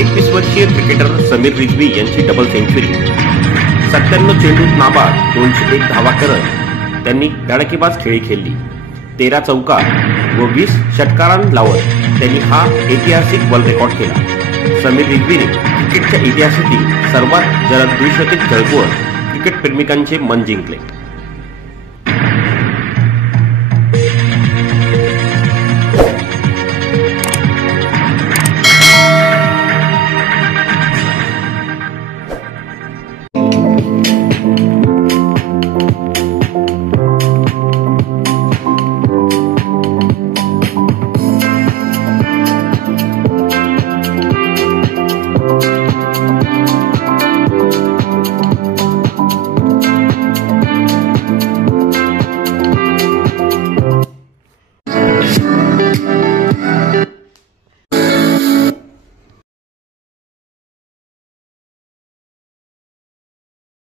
21 वर्षीय क्रिकेटर समीर रिजवी यांची double century. 97 चेंडूत नाबाद 201 धावा करत त्यांनी धडाकेबाज खेळी खेळली. 13 चौका व 20 षटकारांना लावत त्यांनी हा ऐतिहासिक वर्ल्ड रेकॉर्ड केला. समीर रिजवीने क्रिकेटच्या इतिहासातील सर्वात जलद द्विशतक झळकवत क्रिकेट प्रेमिकांचे मन जिंकले.